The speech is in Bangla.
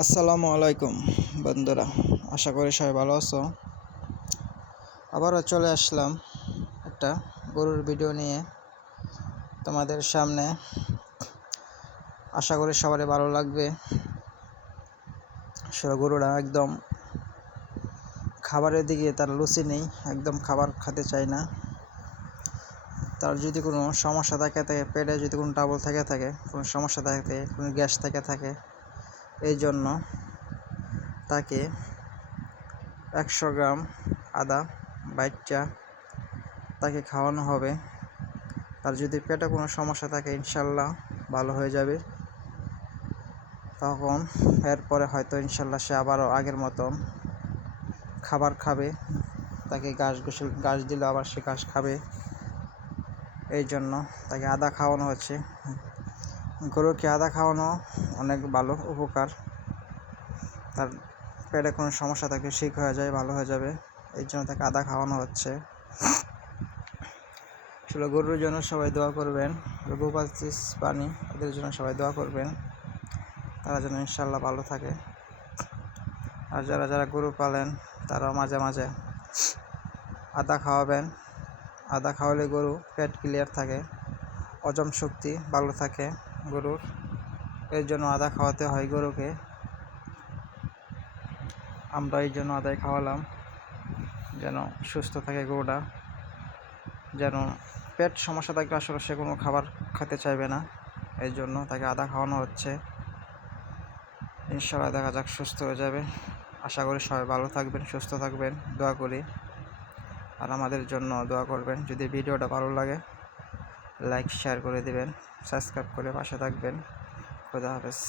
আসসালামু আলাইকুম বন্ধুরা, আশা করি সবাই ভালো আছো। আবারও চলে আসলাম একটা গরুর ভিডিও নিয়ে তোমাদের সামনে। আশা করি সবারই ভালো লাগবে। আসলে গরুরা একদম খাবারের দিকে তার রুচি নেই, একদম খাবার খেতে চায় না। তার যদি কোনো সমস্যা থাকে পেটে যদি কোনো ট্রাবল থাকে কোনো সমস্যা থাকে, কোনো গ্যাস থাকে, এই জন্য তাকে 100 গ্রাম আদা বাইটটা তাকে খাওয়ানো হবে। তার যদি পেটে কোনো সমস্যা থাকে ইনশাল্লাহ ভালো হয়ে যাবে। তখন এরপরে হয়তো ইনশাল্লাহ সে আবারও আগের মতন খাবার খাবে। তাকে ঘাস দিলে আবার সে ঘাস খাবে। এই জন্য তাকে আদা খাওয়ানো হচ্ছে। গরুকে আদা খাওয়ানো অনেক ভালো উপকার। তার পেটে কোনো সমস্যা থাকলে ঠিক হয়ে যায়, ভালো হয়ে যাবে। এই জন্য তাকে আদা খাওয়ানো হচ্ছে। আসলে গরুর জন্য সবাই দোয়া করবেন। গোপালচিস পানি ওদের জন্য সবাই দোয়া করবেন, তারা যেন ইনশাল্লাহ ভালো থাকে। আর যারা গরু পালেন তারাও মাঝে মাঝে আদা খাওয়াবেন। আদা খাওয়ালে গরু পেট ক্লিয়ার থাকে, হজম শক্তি ভালো থাকে গরুর। এর জন্য আদা খাওয়াতে হয় গরুকে। আমরা এই জন্য আদাই খাওয়ালাম, যেন সুস্থ থাকে গরুটা। যেন পেট সমস্যা থাকলে আসলে সে কোনো খাবার খেতে চাইবে না, এই জন্য তাকে আদা খাওয়ানো হচ্ছে। ইনশাআল্লাহ দেখা যাক সুস্থ হয়ে যাবে। আশা করি সবাই ভালো থাকবেন, সুস্থ থাকবেন, দোয়া করি। আর আমাদের জন্য দোয়া করবেন। যদি ভিডিওটা ভালো লাগে লাইক শেয়ার করে দিবেন, সাবস্ক্রাইব করে পাশে থাকবেন। খোদা হাফেজ।